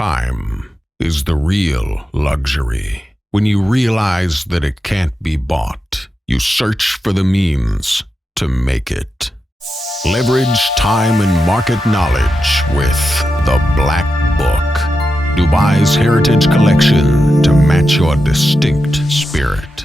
Time is the real luxury. When you realize that it can't be bought, you search for the means to make it. Leverage time and market knowledge with The Black Book, Dubai's heritage collection to match your distinct spirit.